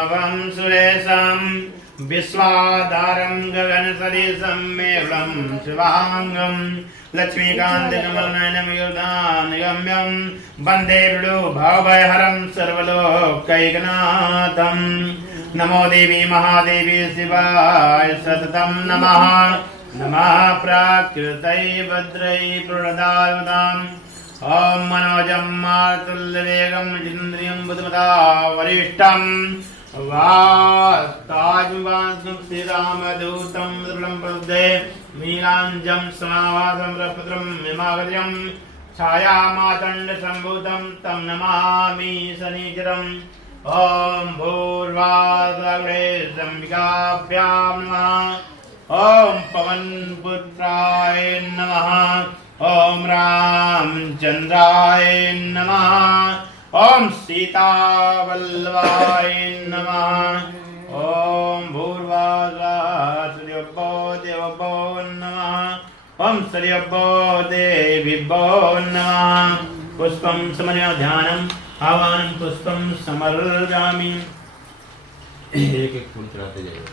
वं सुरेशं विश्वाधारं गगनसदृशं मेघं शिवांगं लक्ष्मीकान्तिकमलनयनं योगदानगम्यं वन्दे भावभयहरं सर्वलोकैकनाथं। नमो देवी महादेवी शिवाय सततं नमः। नमः प्राकृतै भद्रै प्रणदावताम्। ॐ मनोजं मातुल्यवेगं जितेन्द्रियं बुद्धिमता वरिष्ठं वाताजुवांसं श्रीरामदूतं दुर्लभं प्रदे नीलाञ्जं समावासं रपत्रं मिमागजं छायामातण्डसम्भूतं तं नमामि शनिचरम्। ॐ भूर्वासगणे संविकाभ्यां नमः। ॐ पवनपुत्राय नमः। ॐ रामचन्द्राय नमः। ॐ सीतावल्लभाय नमः। ॐ भूर्वासुदेवो देवो नमः। ॐ श्रीभ्यो देवीभ्यो नमः। पुष्पं समर्पयामि ध्यानम् आवाहनं पुष्पं समर्पयामि। एक एक फूल चढ़ाते जाइए।